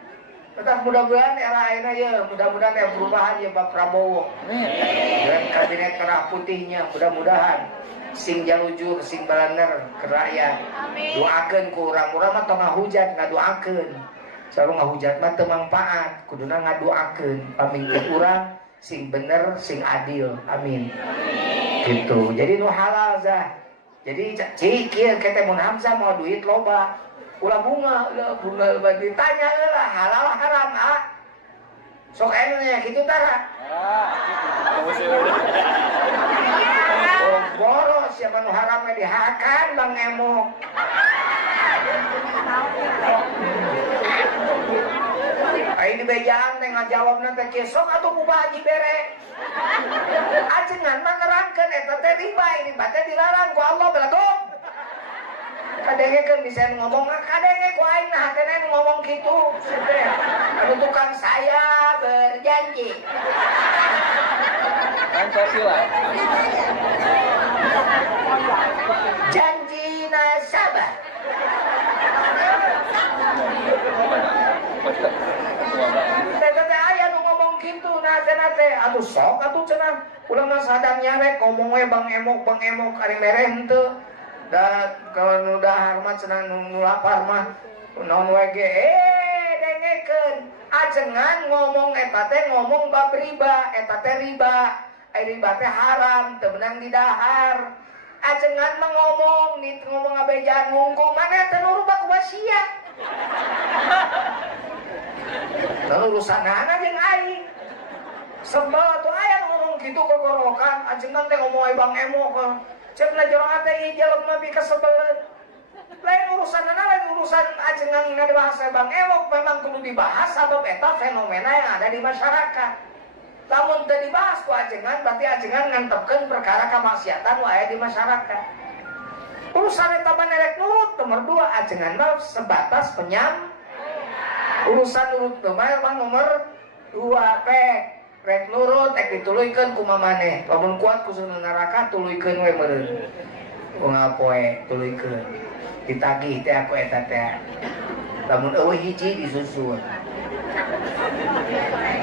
Tetap mudah-mudahan era ini ya, mudah-mudahan ya perubahan ya Pak Prabowo. Dan kabinet merah putihnya, mudah-mudahan. Sing jalujur, sing balaner ke rakyat. Doakan ku orang-orang mah tengah hujan, nggak doakan. Selalu ngahujat mah teu manfaat, kuduna ngadoakeun pamimpin urang sing bener, sing adil. Amin. Gitu. Jadi nu halal zah. Jadi cik kieu kete mun Hamzah mau duit loba. Ulah bunga ditanya lah halal haram sok enya kitu tara. Boros siapa nu haram dihakan Bang Emok. Aing dibejaan teh ngajawabna teh kesok atuh kubah haji bere. Ajengan mah nerangkeun eta teh riba ini bae dilarang ku Allah belatung. Kadengekeun bisa ngomong kadenge ku aing nah hatena ngomong kitu. Anu tukang saya berjanji. Pancasila. Janji nasabah. Tete aya nu ngomong kitu nate aduh sok atuh cenah ulah mah sadang nyarek ngomong we Bang Emok ari mere henteu da kalau nu dahar mah cenah nu lapar mah naon we ge dengekeun ajengan ngomong eta teh ngomong bab riba eta teh riba riba teh haram teu meunang didahar ajengan mah ngomong nih ngomong ngabejaan ngungkung mana teh nu rubah ku sia. Lalu urusanana jeung aing. Sebel tuh aya ngomong kitu kegorokan, ajengan teh ngomong Bang Emo kan. Ceuk na jero ate ieu jelema bi kasebeleun. lain urusan ajengan ngadibahas Bang Ewok memang perlu dibahas sebab eta fenomena yang ada di masyarakat. Lamun teu dibahas ku ajengan berarti ajengan ngantepkeun perkara kamaksiatan wae di masyarakat. Urusan eta mah nerek nurut nomor 2 ajengan mah sebatas penyam. Urusan nurut mah nomor 2 rek nurut rek dituluykeun ku mamane. Lamun kuat ku neraka tuluykeun we meureun. Ngapoe tuluykeun. Ditagih teh aku eta teh. Lamun eueuh hiji disusun.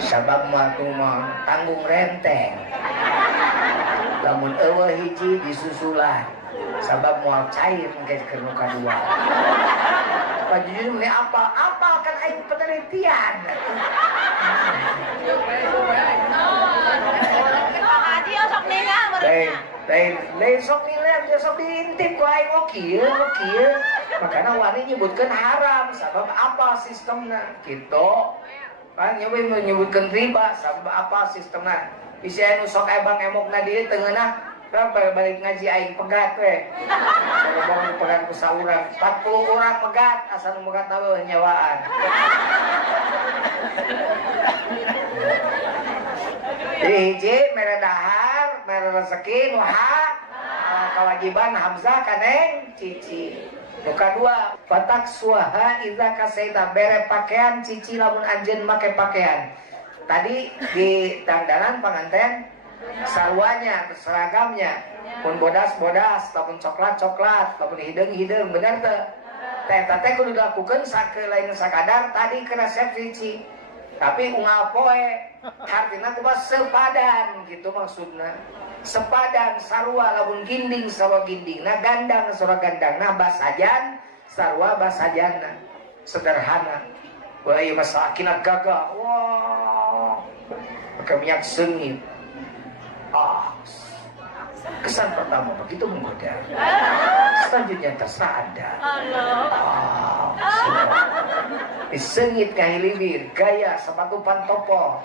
Sabab mah tanggung renteng. Lamun eueuh hiji disusulan. Sabab moal cair engke keur nu kadua. Pajujur meni apa kan aing penelitian. Haji sok ningal Lain sok nilai, sok diintip ku aing kieu. Makana wani nyebutkeun haram sabab apa sistemna kitu. Kan nyoba menyebutkeun riba sabab apa sistemna. Isi anu sok Bang Emokna dieu teu ngeunah balik ngaji aing pegat we. Bang pegat ku saurang 40 orang pegat asal pegat tahu nyawaan. Hiji mere dahar, mere rezeki nu kewajiban Hamzah kaneng cici. Nu kadua batak suaha iza kasaita bere pakaian cici lamun anjeun make pakaian. Tadi di dandanan panganten sarwanya, seragamnya, pun bodas, lamun coklat, lamun hideung bener teu? Teh kudu dilakukeun sakelain sakadar tadi ke resep cici. Tapi unggal poe artinya kumaha sepadan gitu maksudna. Sepadan sarua lamun ginding sarua gindingna, gandang sarua gandangna, basajan sarua basajanna. Sederhana. Wah ieu mah sakina gagah. Wah. Pakai minyak sengit. Kesan pertama begitu menggoda. Selanjutnya terserah Anda. Disengit kahilibir, gaya sepatu pantopo.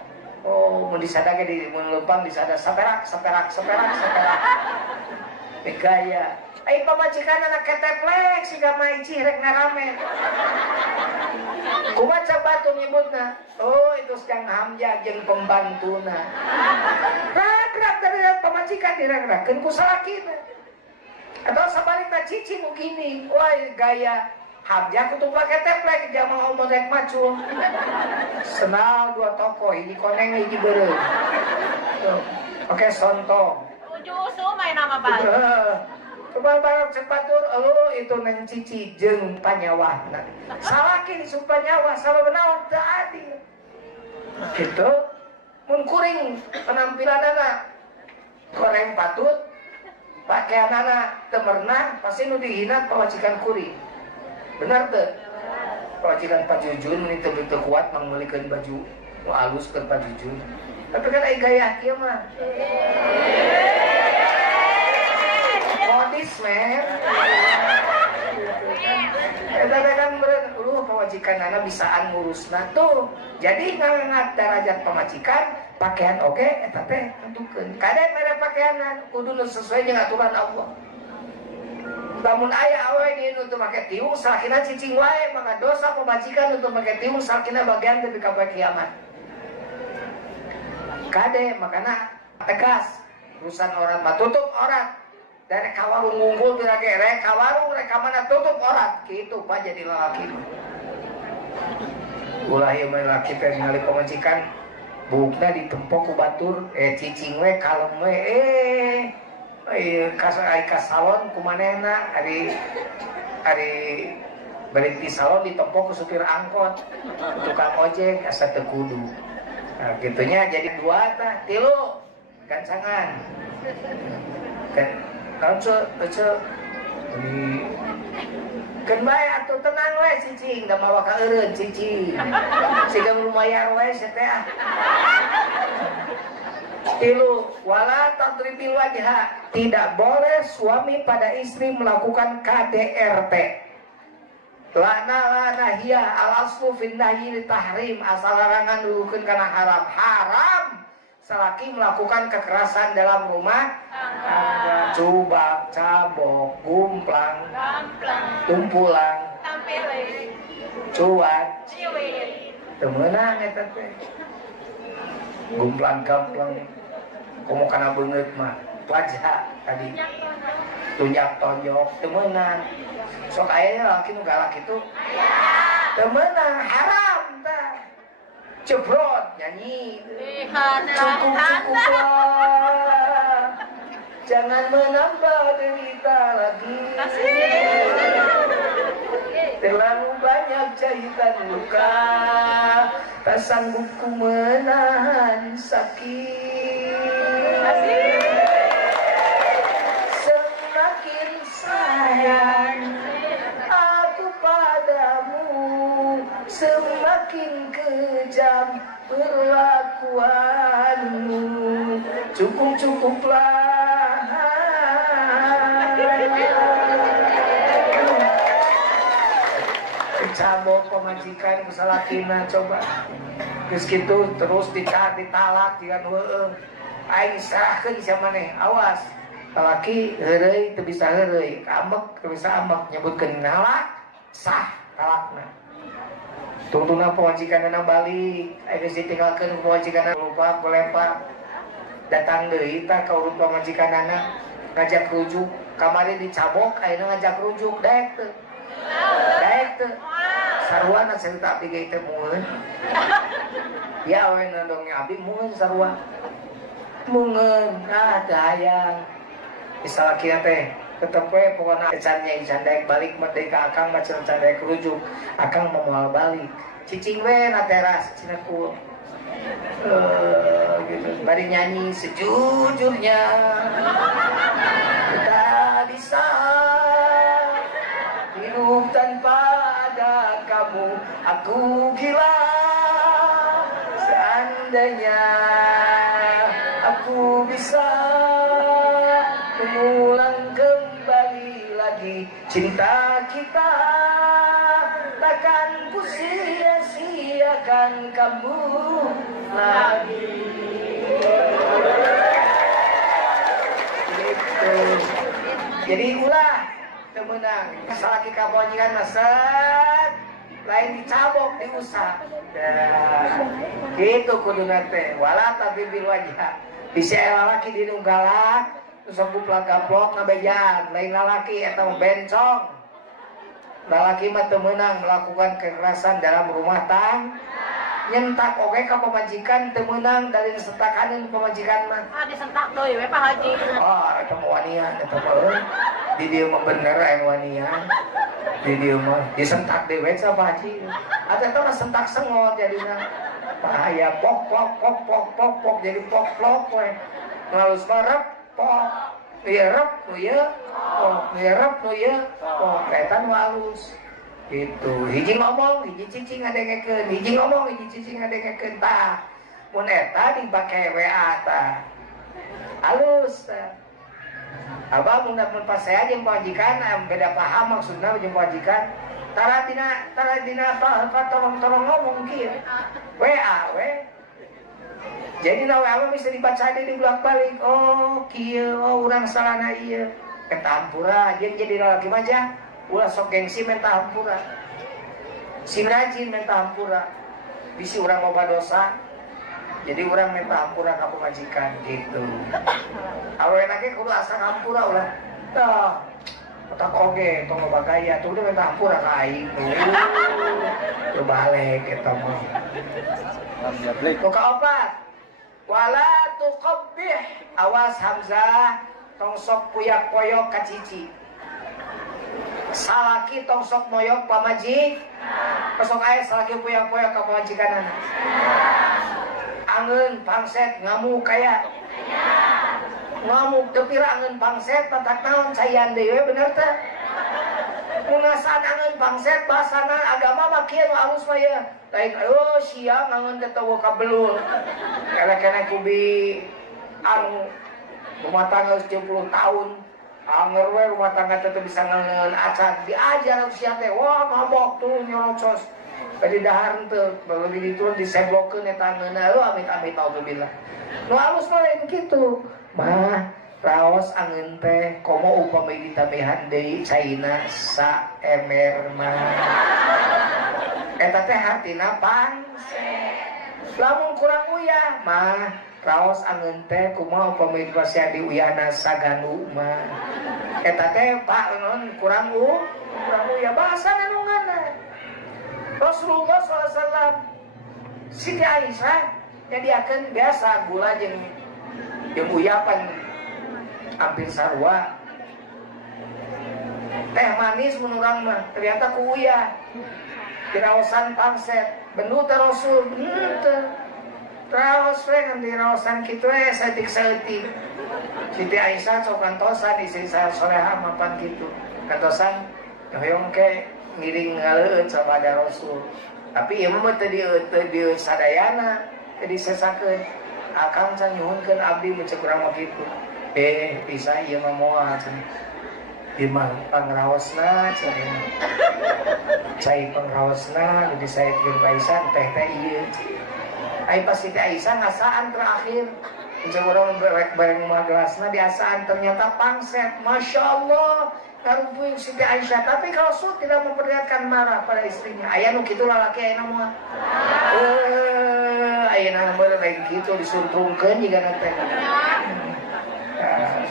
Oh, mau disadage di lempang disada saperak. Gaya. Ai pamajikan anak keteplek siga maici rek narame. Kumaha batu nyebutna? Oh, itu sedang Hamzah jeung pembantuna. Ragrak dari pamajikan diragrakkeun ku salakina. Atau sebaliknya cici nu gini, wah gaya Hamzah kudu pake teplek jamaah omong rek macul. Senal 2 toko, hiji koneng hiji beureum. Oke sontong. Justru main nama baik. Coba barang cepatur, itu neng cici jeung panyawahna. Salakin supanyawa, sabab naon teu adil. Gitu, mun kuring penampilanana goreng patut, pakaianana teu merenah, pasti nu dihina pawajikan kuring. Benar teu? Pawajikan pajujun ini teu kuat mangmeulikeun baju nu alus keur pajujun. Tapi kan ai gaya kieu mah. Modis men. Eta kan meureun pawajikan anak bisaan ngurusna tuh. Jadi ngangkat derajat pamajikan, pakaian oge eta teh tentukeun. Kade mere pakaianan kudu sesuai jeung aturan Allah. Lamun aya awe di nu teu make tiung salakina cicing wae maka dosa pamajikan untuk make tiung salakina bagian teh ka kiamat. Kade makana tegas urusan orang mah tutup orang. Dari kawarung ngumpul bila rek kawarung rek mana tutup orang gitu pak jadi lelaki. Ulah ieu mah laki teh ningali pamajikan bukna ditempok ku batur cicing we kalem we ka salon kumanehna ari balik di salon ditempok ku supir angkot tukang ojek asa teu kudu. Nah gitunya jadi 2 tah 3 gancangan kan Kacau, ini kan bae atuh tenang we cicing, da mawa ka eureun cicing. Siga lumayan we teh. 3 wala tadribil wajha, tidak boleh suami pada istri melakukan KDRT. Lana hiya al aslu fin nahyi tahrim, asal larangan nuduhkeun kana haram. Haram selaki melakukan kekerasan dalam rumah tangga, cubak, cabok, gumplang, tumpulang, cuat, temenang eta teh. Gumplang gamplang, komo kana beungeut mah wajah tadi. Tunjak tonjok temenang. Sok aya laki nu galak itu. Temenang haram tah. Cebrot nyanyi. Cukuplah. Jangan menambah derita lagi. Terlalu banyak jahitan luka, tak sanggup ku menahan sakit. Semakin sayang aku padamu, semakin kejam perlakuanmu. Cukuplah. Cabok pemajikan kusalakina coba. Geus kitu terus ditalak jigan heueuh. Aing serahkeun sia maneh. Awas. Talaki heureuy teu bisa heureuy, kaambek teu bisa ambek nyebutkeun nalak sah talakna. Tungtuna pemajikanna balik, aya geus ditinggalkeun pemajikanna lupa golepak. Datang deui tah ka urut pemajikanana ngajak rujuk. Kamari dicabok ayeuna ngajak rujuk daek teu. Sarua na cerita abdi ge teh mueun. Ya we nandongnya abdi mueun sarua. Mueun teu hayang. Misalnya teh tetep we pokona can nyai can daek balik mah deui ka akang mah can daek rujuk. Akang mau moal balik. Cicing we na teras cenah ku. Gitu. Bari nyanyi sejujurnya. Kita bisa hidup tanpa ada kamu, aku gila. Seandainya aku bisa mengulang kembali lagi cinta kita, takkan ku sia-siakan kamu lagi. Gitu. Jadi ulah temenang salaki kabojikan maset lain dicabok diusap gitu kuduna teh wala tapi bil wajah bisa lalaki di nunggalak terus aku gaplok ngabejaan lain lalaki atau bencong. Lalaki mah temenang melakukan kekerasan dalam rumah tangga. Nyentak oge ka pemajikan temenang dari sentakaneun pemajikan mah. Disentak deui we Pak Haji. Eta mah wanian eta mah. Di dieu mah bener aya wanian. Di dieu mah disentak dewe sa Pak Haji. Ada teh mah sentak sengot jadina. Bahaya pok jadi pok we. Ngalus marep pok. Rep nu ieu. Pok rep nu ieu. Pok eta nu alus. Gitu, hiji ngomong, hiji cicing ngadengekeun, hiji ngomong, hiji cicing ngadengekeun tah. Mun eta dipake WA tah. Halus tah. Abah mun pas saya jeung pamajikan beda paham maksudna jeung pamajikan. Tara dina tolong ngomong kieu. WA we. Jadi na WA bisa dibaca di bolak-balik. Oh, kieu, oh urang salahna ieu. Eta ampura, jadi lalaki mah ulah sok gengsi minta hampura. Si rajin minta hampura. Bisi orang loba dosa. Jadi orang minta hampura ka pemajikan gitu. Aweuna ge kudu asa hampura ulah. Tah. Otak oge tong loba gaya tuh udah minta hampura ka aing. Teu balik eta mah. Nu kaopat. Wala tuqabbih. Awas Hamzah tong sok puyak-poyok ka cici. Salaki tong sok moyok pamaji pesok aya salaki puyak-puyak ka pamajikanana. Angeun pangset ngamuk kaya ngamuk teu pira angeun pangset tatak naon cayan deui bener teh. Munasan angeun pangset bahasana agama mah kieu alus mah ye. Lain ayo sia ngangeun teh teu ka belul. Kene-kene kubi anu rumah tangga 70 tahun. Anger we rumah tangga tetep bisa ngeun acan diajar sia teh wah mabok tuh nyolocos Di dahar teu bagi diturun diseblokeun eta ngeuna amit-amit naudzubillah. Nu alus lain kitu. Mah raos angeun teh komo upami ditamihan deui caina sa emer mah. Eta teh hartina pangset. Lamun kurang uyah mah raos angeun teh kumaha upami dipasihan diuyahna saganu mah. Eta teh pak non kurang uyah bahasana nu ngana. Rasulullah SAW Siti Aisyah nyadiakeun biasa gula jeung uyapan hampir sarua. Teh manis mun urang mah ternyata ku uyah. Diraosan pangset, bendu teh Rasul, teu. Raos we ngan diraosan kitu saeutik-saeutik. Siti Aisyah sok kantosan istri sasoleha mapan kitu. Kantosan hoyong ke ngiring ngaleut sabada Rasul. Tapi ieu mah teu dieu sadayana, teu disesakeun. Akang can nyuhunkeun abdi mun ceuk urang mah kitu. Bisa ieu mah moal cenah. Ieu mah pangraosna cenah. Cai pangraosna jadi saeutkeun ka Aisyah teh ieu. Ai pas Siti Aisyah ngasaan terakhir. Ceuk urang bareng mah gelasna diasaan ternyata pangset. Masya Allah. Karumpuing Siti Aisyah, tapi kalau Rasul tidak memperlihatkan marah pada istrinya. Aya nu kitu lalaki aya mah. Aya na meureun lain kitu disuntrungkeun jiga nanti.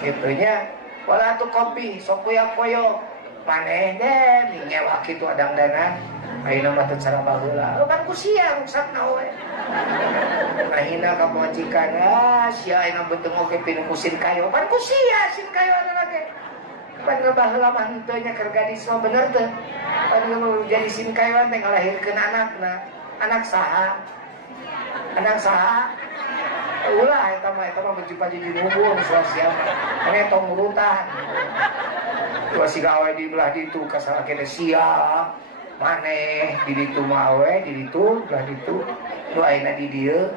Gitunya wala tu kopi sok kuyak-koyo maneh deh nyewa kitu adang-dangan. Ayeuna mah teu cara baheula. Pan ku sia ruksakna we. Nahina ka majikan, sia ayeuna beuteung oge pinukusin kayo. Pan ku sia sin kayo adalah ge. Pan baheula mah henteu nya keur gadis mah bener teu. Pan jadi sin kayoan teh ngalahirkeun anakna. Anak saha? Anak saha? Ulah eta mah berjumpa jadi nuhun sia ane tong urutan. Tua siga awe di belah ditu kasalake teh sia. Maneh di ditu mah awe di ditu belah ditu. Nu ayeuna di dieu.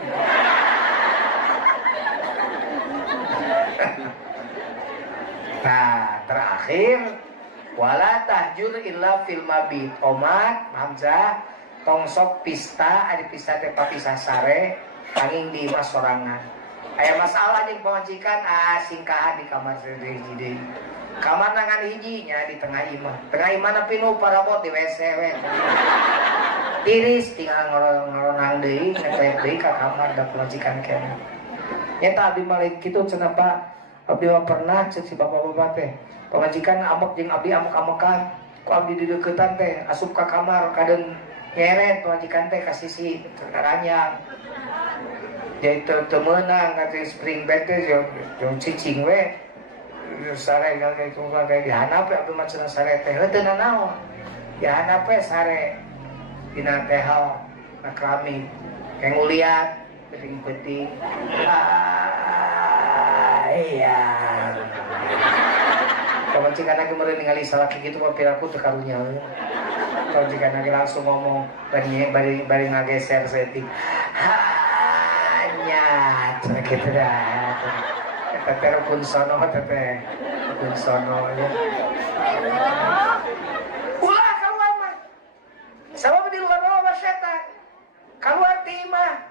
Nah, terakhir wala tahjur illa fil mabit. Omat Hamzah tong sok pista ari pista teh papisah sare angin di imah sorangan. Aya masalah jeung pamajikan singkahan di kamar hiji deui. Kamar nangan hiji nya di tengah imah. Tengah imah nepi nu parabot di WC we. Tiris tinggal ngoronang deui ngetep deui ka kamar da pamajikan keneh. Nyata abdi malik kitu cenah Pak. Abdi mah pernah cek si bapak-bapak teh pamajikan amok jeung abdi amok-amokan ku abdi di deuketan teh asup ka kamar kadeung nyeret pamajikan teh ka sisi ranjang jadi teu meunang ka spring bed teh jeung cicing we sare kayak itu kayak dihandap abdi mah cenah sare teh heuteun naon dihandap we sare dina teh na keramik kayak nguliat penting-penting iya. Kalau jika lagi meureun ningali salaki kitu mah piraku teu karunya. Kalau jika lagi langsung ngomong bari ngageser setting. Hanya cenah kitu dah. Eta teh rukun sono teh. Rukun sono ya. Ulah keluar mah. Sabab di luar mah setan. Keluar ti imah.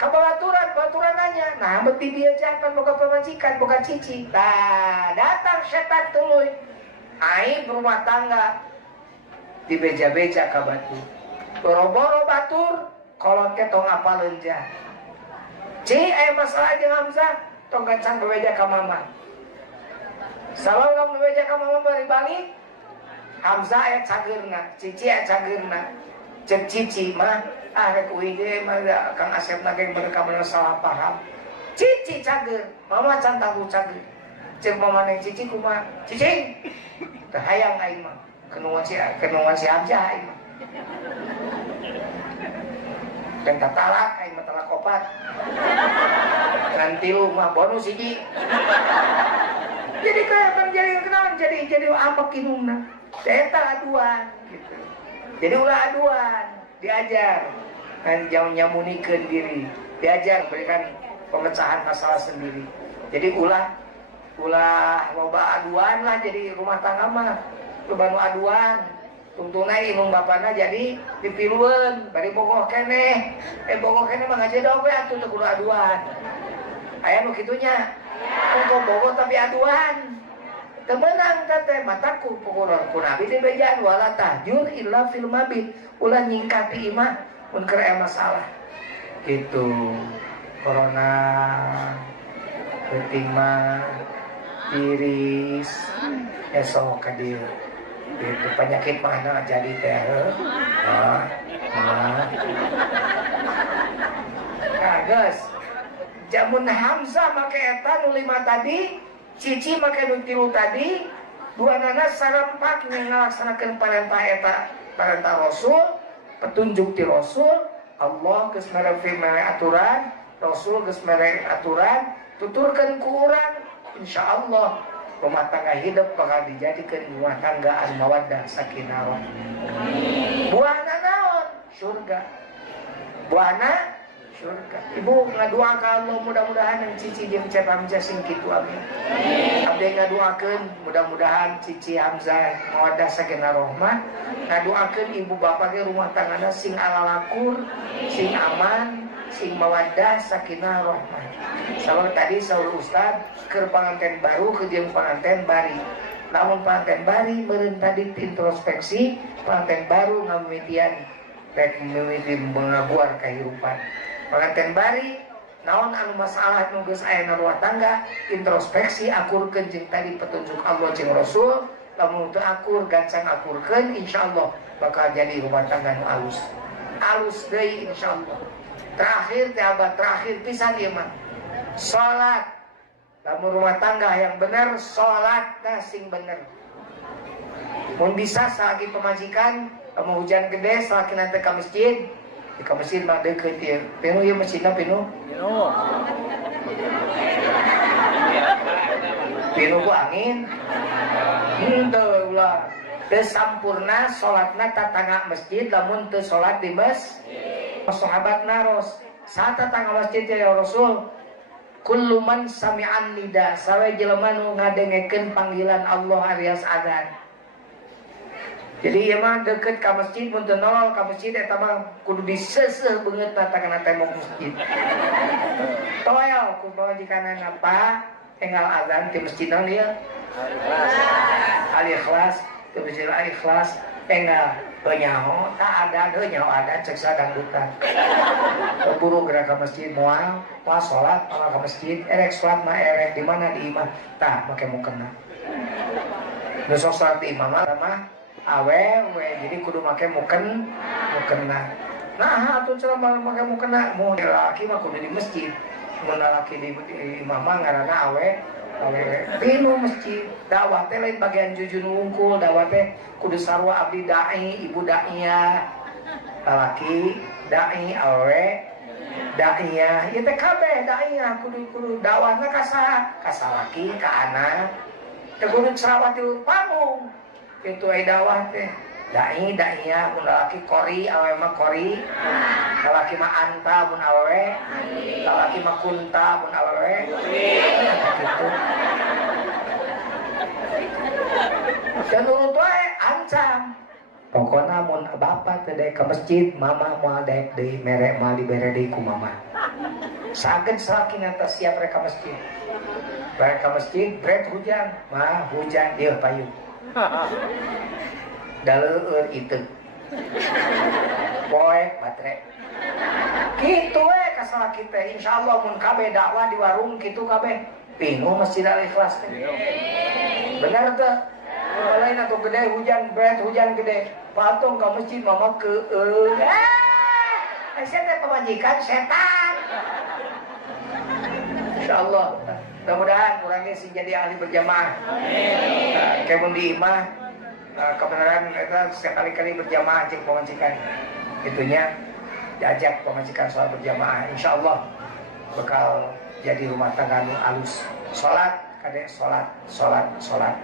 Kabaturan nanya, nah beti dia jangan boga pemajikan, boga cici. Nah, datang setan tuluy. Aib rumah tangga di beja-beja ka batu. Boro-boro batur, kolot ke tong apaleun jah. Ci, masalah jeung Hamzah, tong gancang bebeja ka mama. Salawang bebeja ka mama bari balik. Hamzah aya cageurna, cici aya cageurna. Cek cici mah rek uide mah Kang Asep nage berkah bener salah paham. Cici cager, mama can tangguh cager. Cek mama neng cici kumaha? Cicing. Teu hayang aing mah. Kenuan si Hamzah aing mah. Dan talak aing mah talak opat. Ngan tilu mah bonus hiji. Jadi kayak kan jadi kenalan jadi apa kinungna. Eta aduan gitu. Jadi ulah aduan, diajar dan nyamunikeun diri, diajar berikan pemecahan masalah sendiri. Jadi ulah loba aduan lah jadi rumah tangga mah, loba nu aduan. Tungtuna imung bapana jadi pipiluan bari bogoh keneh bogoh keneh mah ngajedog we atuh teu kudu aduan aya nu kitunya bogoh bogoh tapi aduan teu meunang teh mataku pokona ku nabi teh bejaan wala tahjur illa fil mabit ulah nyingkati imah mun keur aya masalah gitu corona penting mah tiris esok ka dieu itu penyakit mana jadi teh guys jamun Hamzah make eta nu 5 tadi Cici make nu 3 tadi dua nana sarempak ngalaksanakeun parentah eta parentah Rasul petunjuk ti Rasul Allah geus mere aturan Rasul geus mere aturan tuturkeun ku urang insyaallah rumah tangga hidup bakal dijadikan rumah tanggaan mawaddah sakinah. Buahna naon? Surga. Buahna surga. Ibu ngadoakeun Allah mudah-mudahan yang Cici jeung Cep Hamzah sing kitu amin. Abdi ngadoakeun mudah-mudahan Cici Hamzah mawaddah sakinah rahmah. Ngadoakeun ibu bapak ge rumah tanggana sing alalakur, sing aman, sing mawaddah sakinah rahmah. Sama tadi saur Ustad keur panganten baru ke jeung panganten bari. Namun panganten bari meureun tadi introspeksi, panganten baru ngamimitian rek mimiti mengaguar kahirupan. Panganten bari naon anu masalah nu geus aya na rumah tangga, introspeksi akurkeun jeung tadi petunjuk Allah jeung Rasul, lamun teu akur gancang akurkeun insyaallah bakal jadi rumah tangga nu alus. Alus deui insyaallah. Terakhir teh abad terakhir pisan ieu mah. Salat lamun rumah tangga yang benar salat sing bener mun bisa salaki pemajikan lamun hujan gede salaki nanti ke masjid di ke masjid mah deukeut ieu pinu ieu masjidna pinu ku angin henteu ulah teu sampurna salatna tatangga masjid lamun teu salat di masjid sahabat naros saat tatangga masjid ya Rasul kullu man sami'an nida sawe jelema nu ngadengekeun panggilan Allah alias adzan. Jadi ieu mah deukeut ka masjid mun teu nolol ka masjid eta mah kudu diseuseuh beungeut kana tembok masjid. Toel ku pamajikanana apa enggal adzan ti masjid naon ieu? Al-Ikhlas, ti masjid Al-Ikhlas enggal penyaho tak ada nyaho ada cek sadangdutan buru gerak ke masjid moal pas sholat malah ke masjid erek sholat mah erek di mana di imam tah make mukena besok sholat di imam mah awewe jadi kudu make mukena nah atuh cenah make mukena mun laki mah kudu di masjid mun laki di imam mah ngaranna awewe pinu masjid dakwah teh lain bagian jujun wungkul dakwah teh kudu sarwa abdi dai ibu daiyah laki dai awe daiyah ieu teh kabeh daiyah kudu dakwahna ka laki ka anak teu kudu cerawat di panggung kitu aya dakwah teh daiyah mun laki qori awe mah qori laki mah anta mun awe laki mah kunta mun awe gitu dan urut wae ancam pokona mun bapak teu daek ka masjid mama moal daek deui mere moal dibere deui ku mama saged salakina teh siap rek ka masjid rek ka masjid bret hujan mah hujan ieu payung daleur itu poek baterai kitu we ka salaki teh insyaallah mun kabeh dakwah di warung kitu kabeh pingu Masjid Al-Ikhlas teh bener teh lain atuh gede hujan bret hujan gede patung ka masjid mama keueung saya teh pemajikan setan insyaallah mudah-mudahan urang ge sing jadi ahli berjamaah amin kemun di imah kebenaran kita sekali-kali berjamaah jeung pemajikan itunya diajak pemajikan sholat berjamaah insyaallah bakal jadi rumah tangga nu alus salat kadek salat